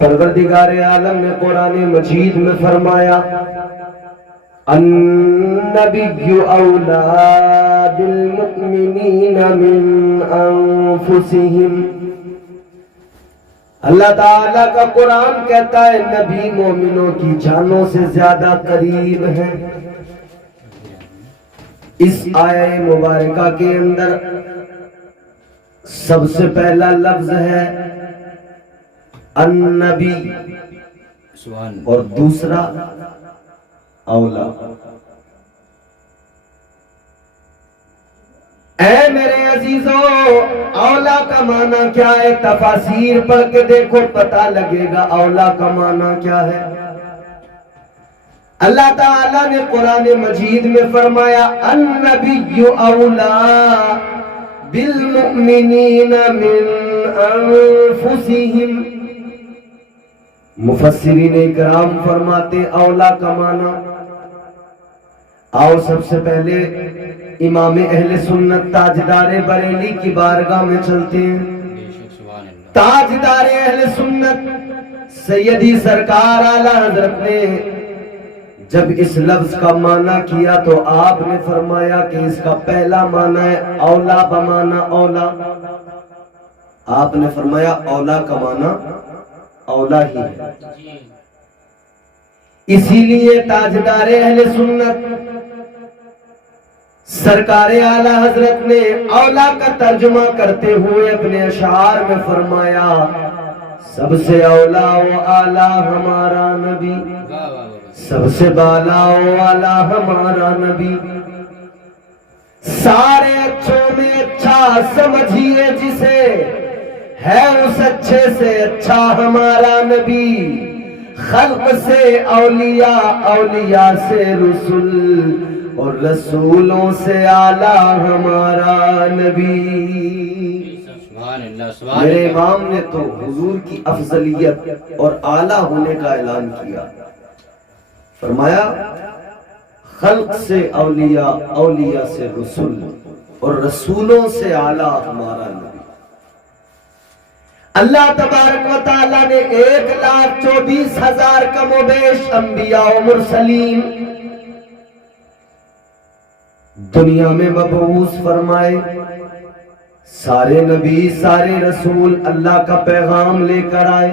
پروردگار عالم نے قرآن مجید میں فرمایا النبی اولا بالمؤمنین من انفسہم. اللہ تعالیٰ کا قرآن کہتا ہے نبی مومنوں کی جانوں سے زیادہ قریب ہے. اس آیہ مبارکہ کے اندر سب سے پہلا لفظ ہے النبی اور دوسرا اولا. اے میرے عزیزوں، اولا کا معنی کیا ہے؟ تفاسیر پڑھ کے دیکھو پتہ لگے گا اولا کا معنی کیا ہے. اللہ تعالیٰ نے قرآن مجید میں فرمایا النبی اولا بالمؤمنین من انفسہم. مفسرین اکرام فرماتے اولا کا معنی. آؤ سب سے پہلے امام اہل سنت تاجدار بریلی کی بارگاہ میں چلتے ہیں. تاجدار اہل سنت سیدی سرکار اعلی حضرت نے جب اس لفظ کا معنی کیا تو آپ نے فرمایا کہ اس کا پہلا معنی ہے اولا بمعنی اولا. آپ نے فرمایا اولا کا معنی اولا ہی ہے. اسی لیے تاجدار اہل سنت سرکار اعلی حضرت نے اولا کا ترجمہ کرتے ہوئے اپنے اشعار میں فرمایا سب سے اولا و اعلی ہمارا نبی، سب سے بالا و اعلی ہمارا نبی. سارے اچھوں میں اچھا سمجھیے جسے، ہے اس اچھے سے اچھا ہمارا نبی. خلق سے اولیاء، اولیاء سے رسول، اور رسولوں سے اعلیٰ ہمارا نبی. میرے امام نے تو حضور کی افضلیت اور اعلیٰ ہونے کا اعلان کیا. فرمایا خلق سے اولیاء، اولیاء سے رسول، اور رسولوں سے اعلیٰ ہمارا نبی. اللہ تبارک و تعالیٰ نے 1,24,000 کم و بیش انبیاء و مرسلین دنیا میں مبعوث فرمائے. سارے نبی، سارے رسول اللہ کا پیغام لے کر آئے.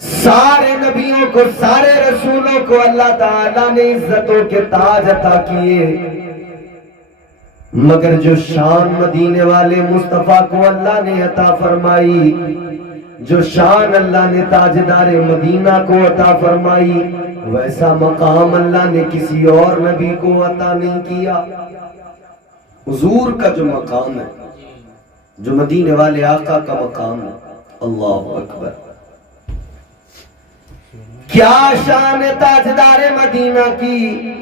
سارے نبیوں کو، سارے رسولوں کو اللہ تعالیٰ نے عزتوں کے تاج عطا کیے، مگر جو شان مدینے والے مصطفیٰ کو اللہ نے عطا فرمائی، جو شان اللہ نے تاجدار مدینہ کو عطا فرمائی، ویسا مقام اللہ نے کسی اور نبی کو عطا نہیں کیا. حضور کا جو مقام ہے، جو مدینے والے آقا کا مقام ہے، اللہ اکبر. کیا شان ہے تاجدار مدینہ کی.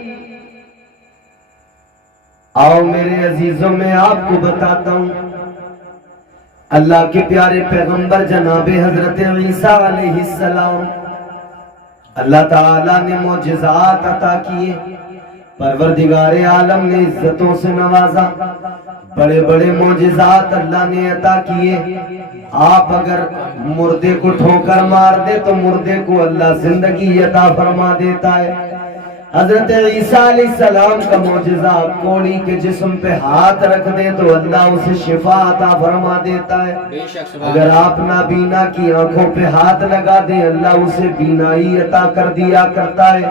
آؤ میرے عزیزوں میں آپ کو بتاتا ہوں. اللہ کے پیارے پیغمبر جناب حضرت عیسیٰ علیہ السلام، اللہ تعالیٰ نے معجزات عطا کیے. پروردگار عالم نے عزتوں سے نوازا. بڑے بڑے معجزات اللہ نے عطا کیے. آپ اگر مردے کو ٹھوکر مار دے تو مردے کو اللہ زندگی عطا فرما دیتا ہے. حضرت عیسیٰ علیہ السلام کا معجزہ، کوڑی کے جسم پہ ہاتھ رکھ دے تو اللہ اسے شفا عطا فرما دیتا ہے. اگر آپ نابینا کی آنکھوں پہ ہاتھ لگا دیں اللہ اسے بینائی عطا کر دیا کرتا ہے.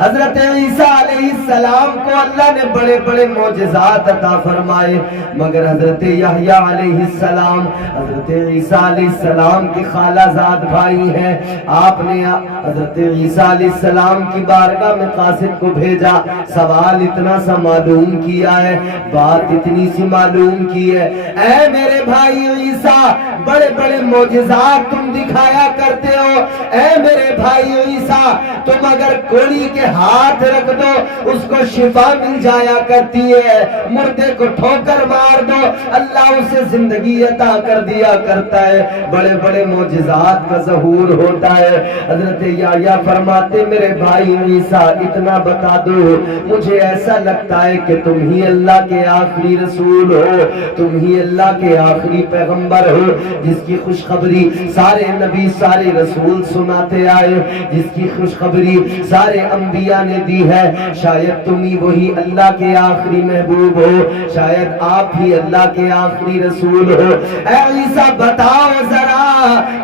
حضرت عیسیٰ علیہ السلام کو اللہ نے بڑے بڑے معجزات عطا فرمائے، مگر حضرت یحییٰ علیہ السلام حضرت عیسیٰ علیہ السلام کی خالہ زاد بھائی ہیں. آپ نے حضرت عیسیٰ علیہ السلام کی بارگاہ میں قاصد کو بھیجا. سوال اتنا سا معلوم کیا ہے، بات اتنی سی معلوم کی ہے، اے میرے بھائی عیسیٰ، بڑے بڑے معجزات تم دکھایا کرتے ہو، اے میرے بھائی عیسیٰ، تم اگر کوڑی کے ہاتھ رکھ دو اس کو شفا مل جایا کرتی ہے، مردے کو ٹھوکر مار دو اللہ اسے زندگی عطا کر دیا کرتا ہے. بڑے بڑے معجزات کا ظہور ہوتا ہے. حضرت یحییٰ فرماتے میرے بھائی عیسیٰ اتنا اتنا بتا دو، مجھے ایسا لگتا ہے کہ تم ہی اللہ کے آخری رسول ہو، تم ہی اللہ کے آخری پیغمبر ہو، جس کی خوشخبری سارے نبی سارے رسول سناتے آئے، جس کی خوشخبری سارے انبیاء نے دی ہے، شاید تم ہی وہی اللہ کے آخری محبوب ہو، شاید آپ ہی اللہ کے آخری رسول ہو۔ اے عیسیٰ بتاؤ ذرا،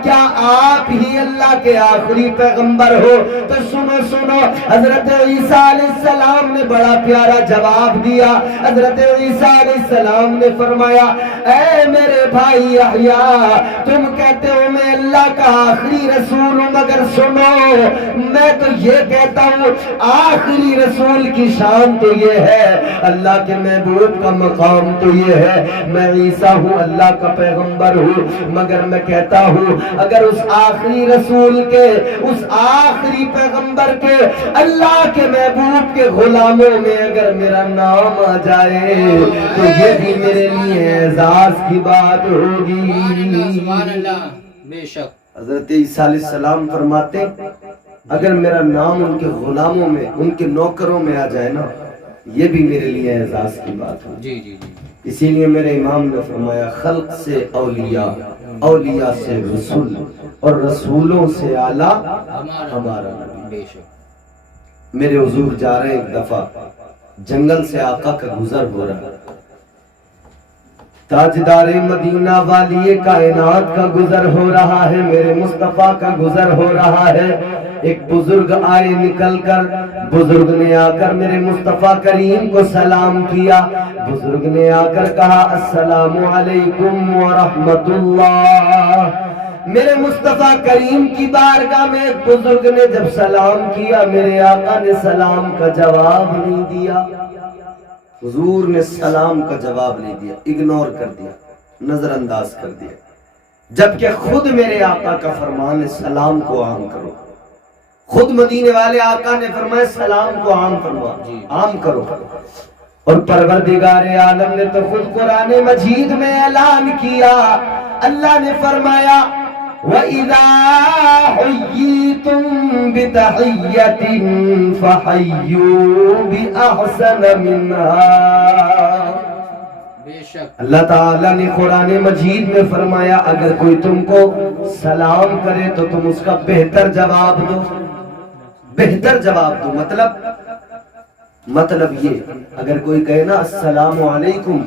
کیا آپ ہی اللہ کے آخری پیغمبر ہو؟ تو سنو سنو، حضرت عیسیٰ علیہ السلام نے بڑا پیارا جواب دیا۔ حضرت عیسیٰ علیہ السلام نے فرمایا، اے میرے بھائی یحییٰ، تم کہتے ہو میں اللہ کا آخری رسول ہوں، مگر سنو، میں تو یہ کہتا ہوں آخری رسول کی شان تو یہ ہے، اللہ کے محبوب کا مقام تو یہ ہے، میں عیسیٰ ہوں اللہ کا پیغمبر ہوں، مگر میں کہتا ہوں اگر اس آخری رسول کے، اس آخری پیغمبر کے، اللہ کے محبوب کے غلاموں میں اگر میرا نام آ جائے تو یہ بھی میرے لیے اعزاز کی بات ہوگی۔ سبحان اللہ، بے شک۔ حضرت عیسیٰ علیہ السلام فرماتے اگر میرا نام ان کے غلاموں میں، ان کے نوکروں میں آ جائے نا، یہ بھی میرے لیے اعزاز کی بات ہے۔ جی جی جی، اسی لیے میرے امام نے فرمایا خلق سے اولیاء، اولیاء سے رسول، اور رسولوں سے اعلیٰ ہمارا نبی۔ بے شک۔ میرے حضور جا رہے ایک دفعہ، جنگل سے آقا کا گزر ہو رہا، تاجدار مدینہ والی کائنات کا گزر ہو رہا ہے، میرے مصطفیٰ کا گزر ہو رہا ہے۔ ایک بزرگ آئے نکل کر، بزرگ نے آ کر میرے مصطفیٰ کریم کو سلام کیا، بزرگ نے آ کر کہا السلام علیکم ورحمت اللہ۔ میرے مصطفیٰ کریم کی بارگاہ میں ایک بزرگ نے جب سلام کیا، میرے آقا نے سلام کا جواب نہیں دیا، حضور نے سلام کا جواب نہیں دیا، اگنور کر دیا، نظر انداز کر دیا، جبکہ خود میرے آقا کا فرمان ہے سلام کو عام کرو، خود مدینے والے آقا نے فرمایا سلام کو عام فرما، عام کرو۔ اور پروردگار عالم نے تو خود قرآن مجید میں اعلان کیا، اللہ نے فرمایا وَإِذَا حُيِّيتُم بِتَحِيَّةٍ فَحَيُّوا بِأَحْسَنَ مِنْهَا۔ بے شک۔ اللہ تعالیٰ نے قرآن مجید میں فرمایا اگر کوئی تم کو سلام کرے تو تم اس کا بہتر جواب دو، بہتر جواب دو۔ مطلب یہ اگر کوئی کہے نا السلام علیکم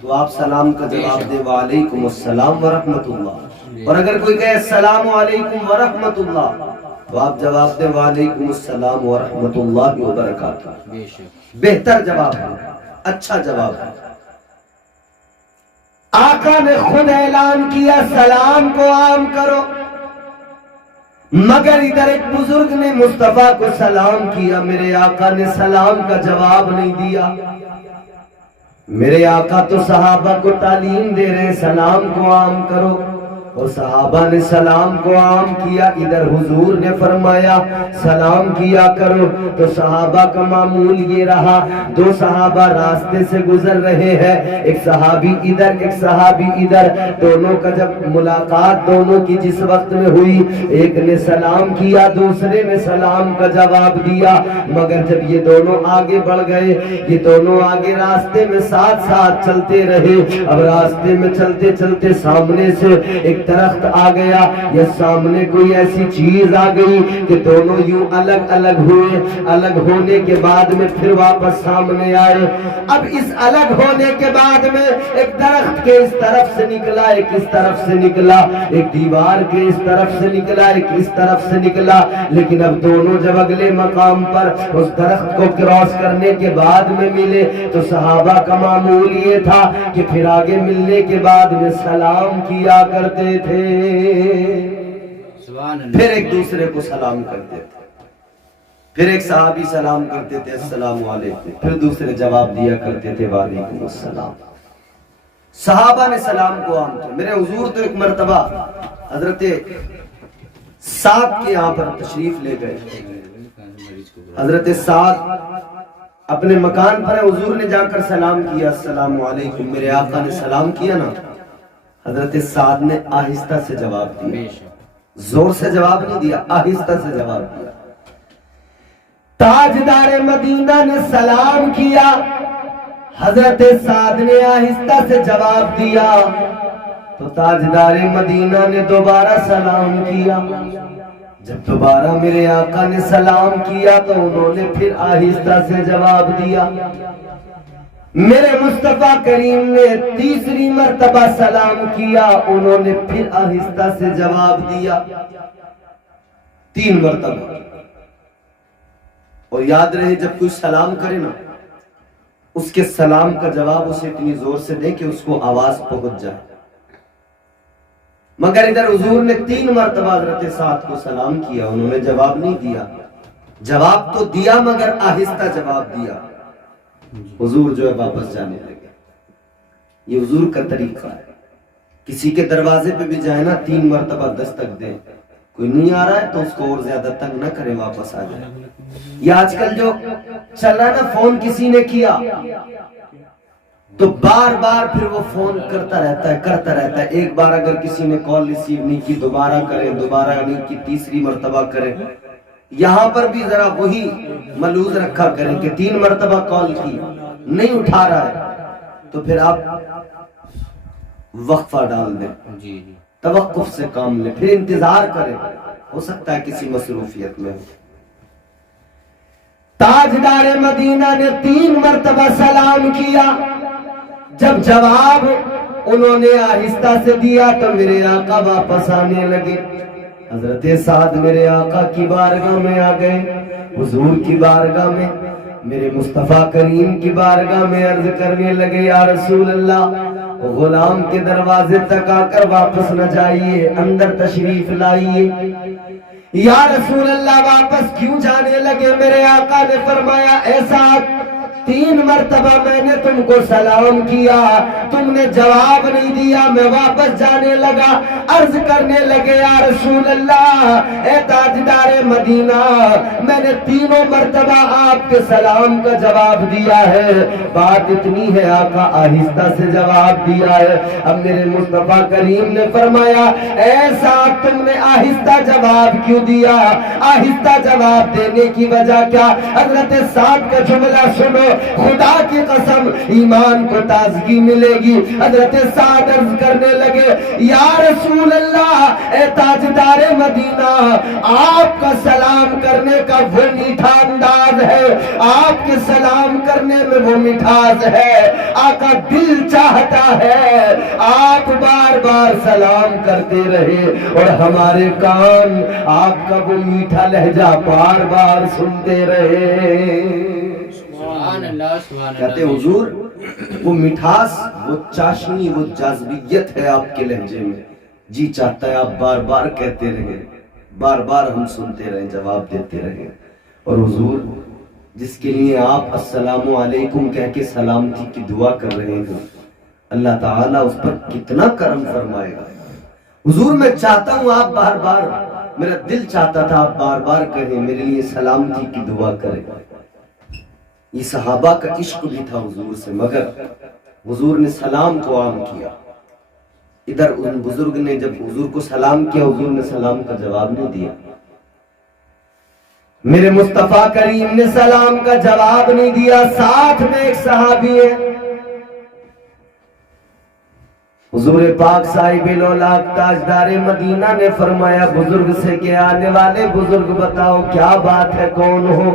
تو آپ سلام کا جواب دے وعلیکم السلام ورحمت اللہ، اور اگر کوئی کہے السلام علیکم ورحمت اللہ تو آپ جواب دے وعلیکم السلام ورحمت اللہ وبرکاتہ۔ بے شک۔ بہتر جواب ہے، اچھا جواب ہے۔ آقا نے خود اعلان کیا سلام کو عام کرو، مگر ادھر ایک بزرگ نے مصطفیٰ کو سلام کیا، میرے آقا نے سلام کا جواب نہیں دیا۔ میرے آقا تو صحابہ کو تعلیم دے رہے سلام کو عام کرو، اور صحابہ نے سلام کو عام کیا، ادھر حضور نے فرمایا سلام کیا کرو۔ تو صحابہ کا معمول یہ رہا، دو صحابہ راستے سے گزر رہے ہیں، ایک صحابی ادھر ایک صحابی ادھر، دونوں کا جب ملاقات دونوں کی جس وقت میں ہوئی، ایک نے سلام کیا دوسرے نے سلام کا جواب دیا، مگر جب یہ دونوں آگے بڑھ گئے، یہ دونوں آگے راستے میں ساتھ ساتھ چلتے رہے، اب راستے میں چلتے چلتے سامنے سے ایک درخت آ گیا، یا سامنے کوئی ایسی چیز آ گئی کہ دونوں یوں الگ الگ ہوئے، الگ ہونے کے بعد میں پھر واپس سامنے آئے۔ اب اس الگ ہونے کے بعد میں ایک درخت کے اس طرف سے نکلا، ایک اس طرف سے نکلا، ایک دیوار کے اس طرف سے نکلا، ایک اس طرف سے نکلا، لیکن اب دونوں جب اگلے مقام پر اس درخت کو کراس کرنے کے بعد میں ملے تو صحابہ کا معمول یہ تھا کہ پھر آگے ملنے کے بعد میں سلام کیا کرتے تھے، پھر ایک دوسرے کو سلام کرتے تھے، پھر ایک صحابی سلام کرتے تھے السلام علیکم، پھر دوسرے جواب دیا کرتے تھے وعلیکم السلام۔ صحابہ نے سلام کو عام کیا۔ میرے حضور تو ایک مرتبہ حضرت سعد کے یہاں پر تشریف لے گئے، حضرت سعد اپنے مکان پر حضور نے جا کر سلام کیا السلام علیکم، میرے آقا نے سلام کیا نا، حضرت سعد نے آہستہ سے جواب دیا، زور سے جواب نہیں دیا، آہستہ سے جواب دیا۔ تاجدار مدینہ نے سلام کیا، حضرت سعد نے آہستہ سے جواب دیا تو تاجدار مدینہ نے دوبارہ سلام کیا۔ جب دوبارہ میرے آقا نے سلام کیا تو انہوں نے پھر آہستہ سے جواب دیا۔ میرے مصطفیٰ کریم نے تیسری مرتبہ سلام کیا، انہوں نے پھر آہستہ سے جواب دیا، 3 مرتبہ۔ اور یاد رہے جب کوئی سلام کرے نا، اس کے سلام کا جواب اسے اتنی زور سے دے کہ اس کو آواز پہنچ جائے۔ مگر ادھر حضور نے 3 مرتبہ حضرت سعد کو سلام کیا، انہوں نے جواب نہیں دیا۔ جواب تو دیا مگر آہستہ جواب دیا۔ حضور جو ہے واپس جانے لگے۔ یہ حضور کا طریقہ ہے، کسی کے دروازے پہ بھی جائے نا 3 مرتبہ دستک دیں، کوئی نہیں آ رہا ہے تو اس کو اور زیادہ تنگ نہ کرے، واپس آ جائے۔ یہ آج کل جو چل رہا ہے نا، فون کسی نے کیا تو بار بار پھر وہ فون کرتا رہتا ہے۔ ایک بار اگر کسی نے کال ریسیو نہیں کی، دوبارہ کریں، دوبارہ نہیں کی، تیسری مرتبہ کریں۔ یہاں پر بھی ذرا وہی ملحوظ رکھا کریں کہ 3 مرتبہ کال کی، نہیں اٹھا رہا ہے تو پھر آپ وقفہ ڈال دیں، توقف سے کام لیں، پھر انتظار کریں، ہو سکتا ہے کسی مصروفیت میں ہو۔ تاجدار مدینہ نے 3 مرتبہ سلام کیا، جب جواب انہوں نے آہستہ سے دیا تو میرے آقا واپس آنے لگے۔ حضرت سعد میرے آقا کی بارگاہ میں آ گئے، حضور کی بارگاہ میں، میرے مصطفیٰ کریم کی بارگاہ میں عرض کرنے لگے، یا رسول اللہ، غلام کے دروازے تک آ کر واپس نہ جائیے، اندر تشریف لائیے۔ یا رسول اللہ واپس کیوں جانے لگے؟ میرے آقا نے فرمایا، اے سعد، 3 مرتبہ میں نے تم کو سلام کیا، تم نے جواب نہیں دیا، میں واپس جانے لگا۔ عرض کرنے لگے، یا رسول اللہ، اے تاجدار مدینہ، میں نے 3 مرتبہ آپ کے سلام کا جواب دیا ہے، بات اتنی ہے آقا آہستہ سے جواب دیا ہے۔ اب میرے مصطفیٰ کریم نے فرمایا، اے سعد، تم نے آہستہ جواب کیوں دیا؟ آہستہ جواب دینے کی وجہ کیا؟ حضرت سعد کا جملہ سنو، خدا کی قسم ایمان کو تازگی ملے گی۔ حضرت سعد عرض کرنے لگے، یا رسول اللہ، اے تاجدار مدینہ، آپ کا سلام کرنے کا وہ میٹھا انداز ہے، آپ کے سلام کرنے میں وہ مٹھاس ہے، آقا دل چاہتا ہے آپ بار بار سلام کرتے رہے اور ہمارے کان آپ کا وہ میٹھا لہجہ بار بار سنتے رہے۔ کہتے حضور وہ مٹھاس، وہ چاشنی، وہ جاذبیت ہے آپ کے لہجے میں، جی چاہتا ہے آپ بار بار کہتے رہے، بار بار ہم سنتے رہے، جواب دیتے رہے۔ اور حضور جس کے لیے آپ السلام علیکم کہہ کے سلامتی کی دعا کر رہے ہیں، اللہ تعالیٰ اس پر کتنا کرم فرمائے گا۔ حضور میں چاہتا ہوں آپ بار بار، میرا دل چاہتا تھا آپ بار بار کہیں، میرے لیے سلامتی کی دعا کریں۔ یہ صحابہ کا عشق بھی تھا حضور سے، مگر حضور نے سلام کو عام کیا۔ ادھر ان بزرگ نے جب حضور کو سلام کیا، حضور نے سلام کا جواب نہیں دیا۔ میرے مصطفیٰ کریم نے سلام کا جواب نہیں دیا۔ ساتھ میں ایک صحابی ہے، حضور پاک صاحب الاولاق تاجدار مدینہ نے فرمایا بزرگ سے کہ آنے والے بزرگ بتاؤ کیا بات ہے، کون ہو؟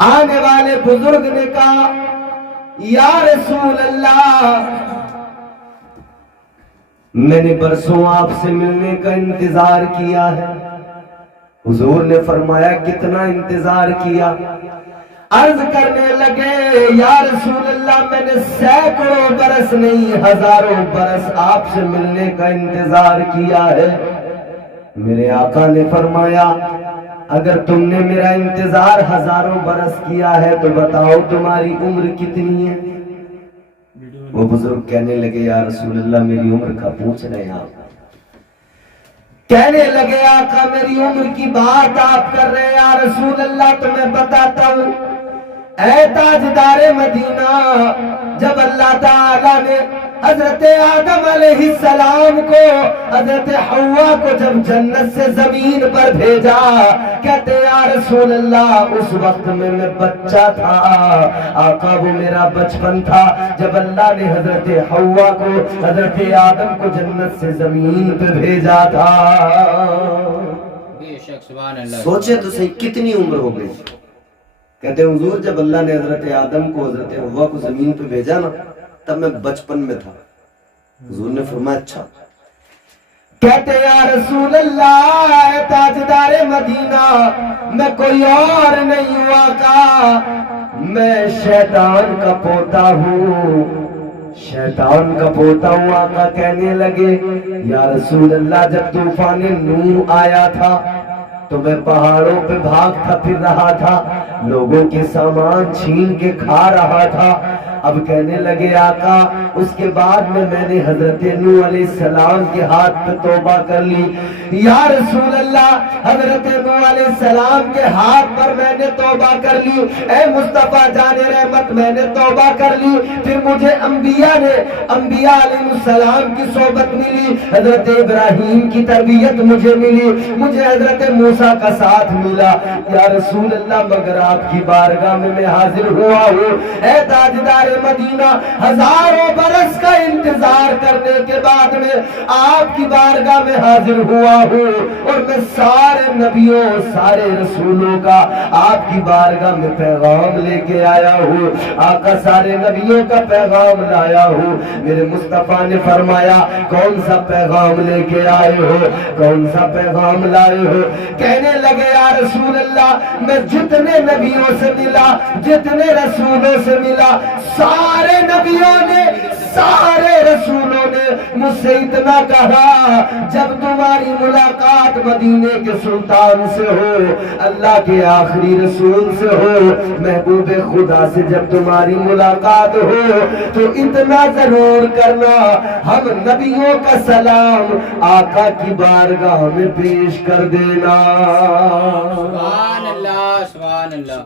آنے والے بزرگ نے کہا، یا رسول اللہ، میں نے برسوں آپ سے ملنے کا انتظار کیا ہے۔ حضور نے فرمایا کتنا انتظار کیا؟ عرض کرنے لگے، یا رسول اللہ، میں نے سینکڑوں برس نہیں ہزاروں برس آپ سے ملنے کا انتظار کیا ہے۔ میرے آقا نے فرمایا، اگر تم نے میرا انتظار ہزاروں برس کیا ہے تو بتاؤ تمہاری عمر کتنی ہے؟ وہ بزرگ کہنے لگے، یا رسول اللہ، میری عمر کا پوچھ رہے ہیں آپ؟ کہنے لگے، آقا میری عمر کی بات آپ کر رہے ہیں، یا رسول اللہ تمہیں بتاتا ہوں۔ اے تاجدار مدینہ، جب اللہ تعالیٰ نے حضرت آدم علیہ السلام کو حضرت حوا کو جب جنت سے زمین پر بھیجا، کہتے یا رسول اللہ اس وقت میں بچہ تھا، آقا وہ میرا بچپن تھا جب اللہ نے حضرت حوا کو حضرت آدم کو جنت سے زمین پہ بھیجا تھا۔ بے شک سبحان اللہ۔ سوچے تو صحیح کتنی عمر ہو گئی۔ کہتے ہیں حضور جب اللہ نے حضرت آدم کو حضرت حوا کو زمین پہ بھیجا نا تب میں بچپن میں تھا۔ حضور نے فرمایا اچھا۔ کہتے یا رسول اللہ اے تاجدار مدینہ میں کوئی اور نہیں ہوں آقا، میں شیطان کا پوتا ہوں، شیطان کا پوتا ہوں۔ آقا کہنے لگے یا رسول اللہ جب طوفان نوح آیا تھا تو میں پہاڑوں پہ بھاگتا پھر رہا تھا، لوگوں کے سامان چھین کے کھا رہا تھا۔ اب کہنے لگے آقا اس کے بعد میں نے حضرت نوح علیہ السلام کے ہاتھ پہ توبہ کر لی۔ یا رسول اللہ حضرت نوح علیہ السلام کے ہاتھ پر میں نے توبہ کر لی، اے مصطفیٰ جان رحمت میں نے توبہ کر لی۔ پھر مجھے انبیاء علیہ السلام کی صحبت ملی، حضرت ابراہیم کی تربیت مجھے ملی، مجھے حضرت موسیٰ کا ساتھ ملا۔ یا رسول اللہ مگر آپ کی بارگاہ میں حاضر ہوا ہوں، اے تاجدار مدینہ ہزاروں برس کا انتظار کرنے کے بعد میں آپ کی بارگاہ میں حاضر ہوا ہوں، اور میں سارے نبیوں سارے رسولوں کا آپ کی بارگاہ میں پیغام لے کے آیا ہوں۔ آقا سارے نبیوں کا پیغام لایا ہوں۔ میرے مصطفیٰ نے فرمایا کون سا پیغام لے کے آئے ہو، کون سا پیغام لائے ہو؟ کہنے لگے یا رسول اللہ میں جتنے نبیوں سے ملا، جتنے رسولوں سے ملا، سارے نبیوں نے سارے رسولوں نے مجھ سے اتنا کہا جب تمہاری ملاقات مدینے کے سلطان سے ہو، اللہ کے آخری رسول سے ہو، محبوب خدا سے جب تمہاری ملاقات ہو تو اتنا ضرور کرنا ہم نبیوں کا سلام آقا کی بارگاہ میں پیش کر دینا۔ سبحان اللہ سبحان اللہ۔